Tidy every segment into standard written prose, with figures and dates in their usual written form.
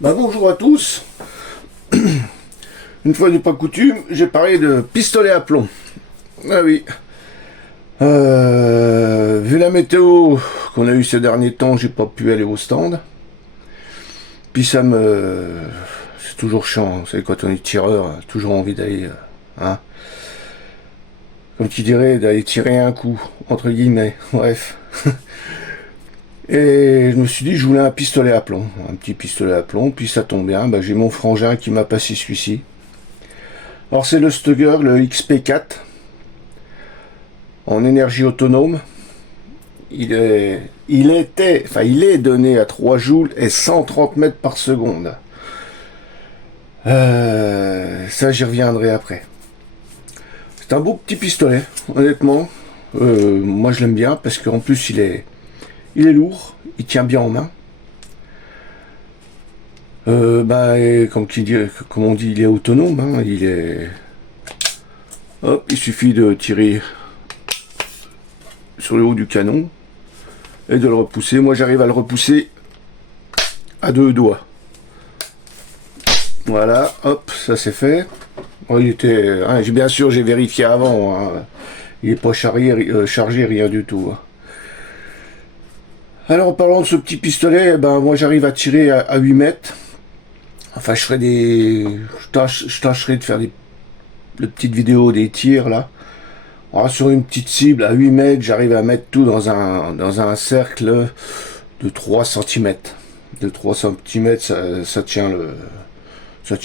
Bonjour à tous. Une fois n'est pas coutume, j'ai parlé de pistolet à plomb. Ah oui. Vu la météo qu'on a eu ces derniers temps, j'ai pas pu aller au stand. Puis c'est toujours chiant, vous savez, quand on est tireur, toujours envie d'aller, hein, comme qui dirait, d'aller tirer un coup, entre guillemets, bref. Et je me suis dit, je voulais un pistolet à plomb, un petit pistolet à plomb, puis ça tombe bien, j'ai mon frangin qui m'a passé celui-ci. Alors c'est le Stugger, le XP4, en énergie autonome. Il est donné à 3 joules et 130 mètres par seconde. Ça, j'y reviendrai après. C'est un beau petit pistolet, honnêtement. Moi, je l'aime bien parce qu'en plus, il est lourd, il tient bien en main. Et comme on dit, il est autonome. Hein, hop, il suffit de tirer sur le haut du canon et de le repousser. Moi, j'arrive à le repousser à 2 doigts. Voilà, hop, ça c'est fait. Bon, bien sûr, j'ai vérifié avant. Hein, il n'est pas chargé, rien du tout. Hein. Alors, en parlant de ce petit pistolet, moi j'arrive à tirer à 8 mètres. Enfin, je tâcherai de faire des petites vidéos des tirs là. Alors, sur une petite cible à 8 mètres, j'arrive à mettre tout dans un cercle de 3 cm. De 3 cm, ça tient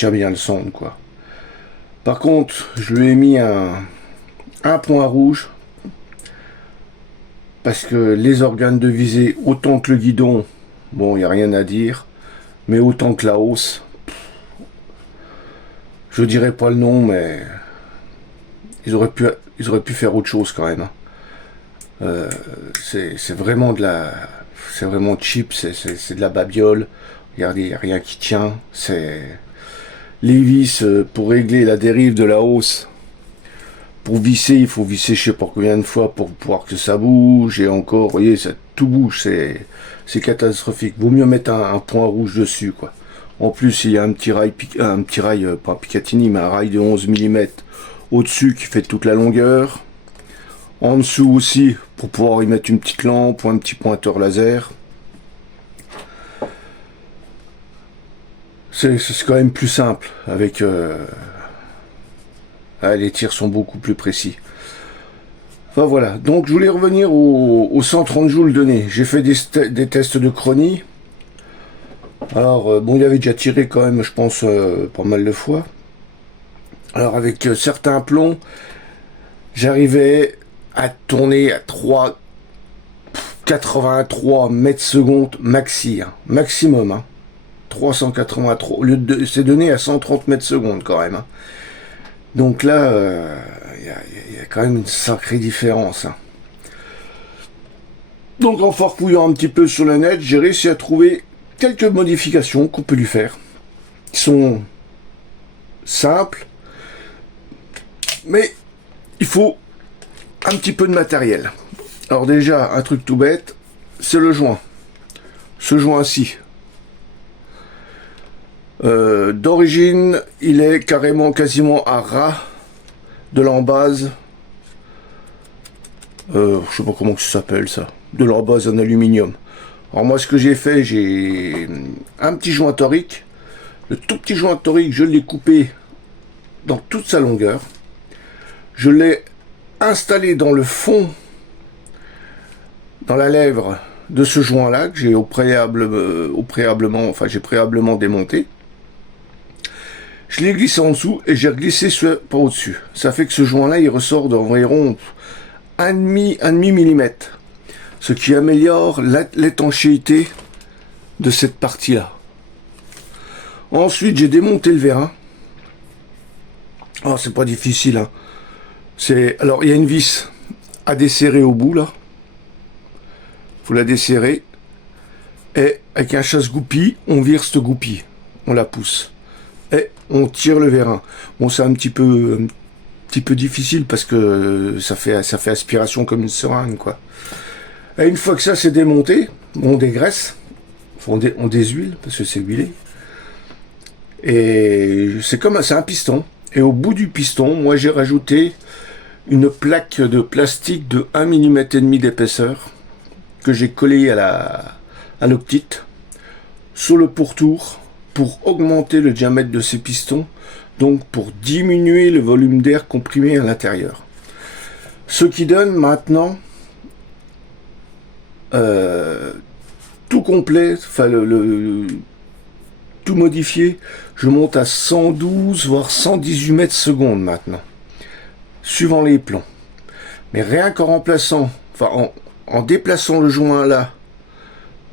bien le son, quoi. Par contre, je lui ai mis un point rouge. Parce que les organes de visée, autant que le guidon, bon, il n'y a rien à dire. Mais autant que la hausse, je dirais pas le nom, mais ils auraient pu faire autre chose quand même. C'est vraiment c'est vraiment cheap, c'est de la babiole. Regardez, il n'y a rien qui tient. C'est les vis pour régler la dérive de la hausse. Pour visser, il faut visser je sais pas combien de fois pour pouvoir que ça bouge. Et encore, vous voyez, tout bouge, c'est catastrophique. Vaut mieux mettre un point rouge dessus, quoi. En plus, il y a un petit rail, pas Picatinny, mais un rail de 11 mm au-dessus qui fait toute la longueur. En dessous aussi, pour pouvoir y mettre une petite lampe ou un petit pointeur laser. C'est quand même plus simple avec... les tirs sont beaucoup plus précis. Enfin voilà, donc je voulais revenir aux 130 joules donnés. J'ai fait des tests de chronie. Alors, il avait déjà tiré quand même, je pense, pas mal de fois. Alors avec certains plombs, j'arrivais à tourner à 83 mètres secondes maxi, hein, maximum. Hein. 383, c'est donné à 130 mètres secondes quand même. Hein. Donc là, il y a quand même une sacrée différence. Hein. Donc en farfouillant un petit peu sur le net, j'ai réussi à trouver quelques modifications qu'on peut lui faire. Qui sont simples, mais il faut un petit peu de matériel. Alors déjà, un truc tout bête, c'est le joint. Ce joint-ci. D'origine, il est quasiment à ras de l'embase. Je sais pas comment ça s'appelle ça. De l'embase en aluminium. Alors moi, ce que j'ai fait, j'ai un petit joint torique. Le tout petit joint torique, je l'ai coupé dans toute sa longueur. Je l'ai installé dans le fond, dans la lèvre de ce joint-là que j'ai j'ai préalablement démonté. Je l'ai glissé en dessous et j'ai reglissé par au-dessus. Ça fait que ce joint-là, il ressort d'environ 1,5 mm. Ce qui améliore l'étanchéité de cette partie-là. Ensuite, j'ai démonté le vérin. Oh, c'est pas difficile. Hein. Alors, il y a une vis à desserrer au bout, là. Faut la desserrer. Et avec un chasse-goupille, on vire cette goupille. On la pousse. Et on tire le vérin. Bon, c'est un petit peu difficile parce que ça fait aspiration comme une seringue, quoi. Et une fois que ça c'est démonté, on dégraisse, on déshuile parce que c'est huilé. Et c'est un piston. Et au bout du piston, moi j'ai rajouté une plaque de plastique de 1,5 mm d'épaisseur que j'ai collée à l'octite sur le pourtour pour augmenter le diamètre de ces pistons, donc pour diminuer le volume d'air comprimé à l'intérieur. Ce qui donne maintenant tout complet, enfin tout modifié, je monte à 112 voire 118 mètres secondes maintenant, suivant les plombs. Mais rien qu'en remplaçant, en déplaçant le joint là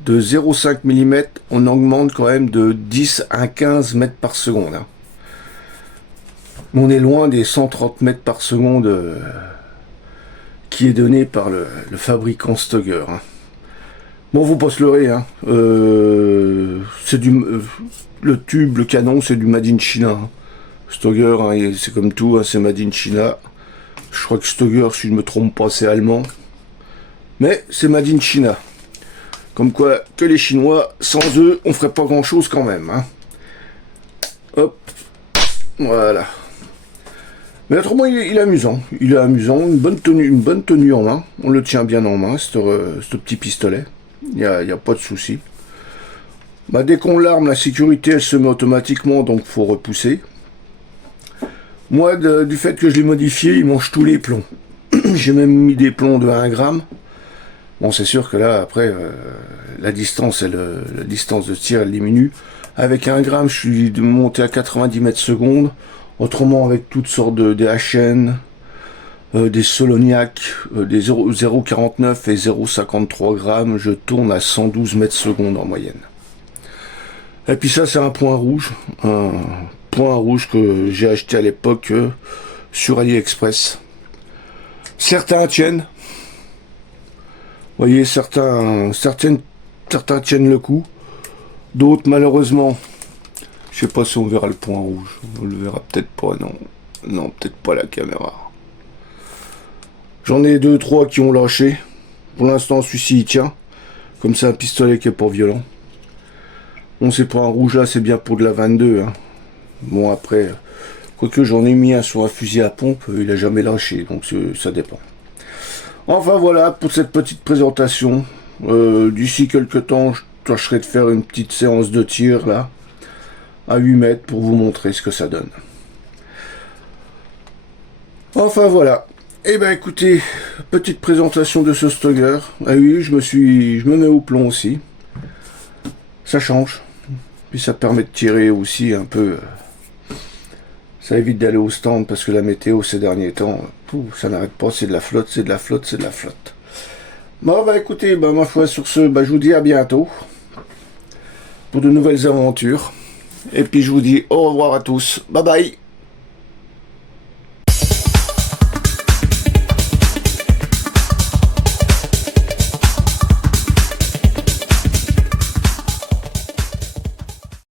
de 0,5 mm, on augmente quand même de 10 à 15 mètres par seconde. Hein. On est loin des 130 mètres par seconde qui est donné par le fabricant Stoeger. Hein. Bon, faut pas se leurrer. Hein. C'est le tube, le canon, c'est du Made in China. Hein. Stoeger, hein, c'est comme tout, hein, c'est Made in China. Je crois que Stoeger, si je ne me trompe pas, c'est allemand. Mais c'est Made in China. Comme quoi, que les Chinois, sans eux, on ferait pas grand chose quand même. Hein. Hop. Voilà. Mais autrement, il est amusant. Il est amusant. Une bonne tenue en main. On le tient bien en main, ce petit pistolet. Il n'y a pas de souci. Bah, dès qu'on l'arme, la sécurité, elle se met automatiquement, donc il faut repousser. Moi, du fait que je l'ai modifié, il mange tous les plombs. J'ai même mis des plombs de 1 gramme. Bon, c'est sûr que là, après, la distance de tir, elle diminue. Avec 1 gramme, je suis monté à 90 mètres secondes. Autrement, avec toutes sortes des HN, des Soloniac, des 0,49 et 0,53 grammes, je tourne à 112 mètres secondes en moyenne. Et puis ça, c'est un point rouge que j'ai acheté à l'époque sur AliExpress. Certains tiennent. Vous voyez, certains tiennent le coup. D'autres, malheureusement, je sais pas si on verra le point rouge. On le verra peut-être pas, non. Non, peut-être pas la caméra. J'en ai 2-3 qui ont lâché. Pour l'instant, celui-ci, il tient. Comme c'est un pistolet qui est pas violent. Bon, ces points rouges là, c'est bien pour de la 22. Hein. Bon, après, quoique j'en ai mis un sur un fusil à pompe, il a jamais lâché. Donc, ça dépend. Enfin, voilà pour cette petite présentation. D'ici quelques temps, je tâcherai de faire une petite séance de tir là. À 8 mètres pour vous montrer ce que ça donne. Enfin voilà. Eh ben écoutez, petite présentation de ce Stoeger. Ah oui, je me mets au plomb aussi. Ça change. Puis ça permet de tirer aussi un peu. Ça évite d'aller au stand parce que la météo ces derniers temps, ça n'arrête pas, c'est de la flotte, c'est de la flotte, c'est de la flotte. Bon bah écoutez, ma foi sur ce, je vous dis à bientôt pour de nouvelles aventures. Et puis je vous dis au revoir à tous. Bye bye.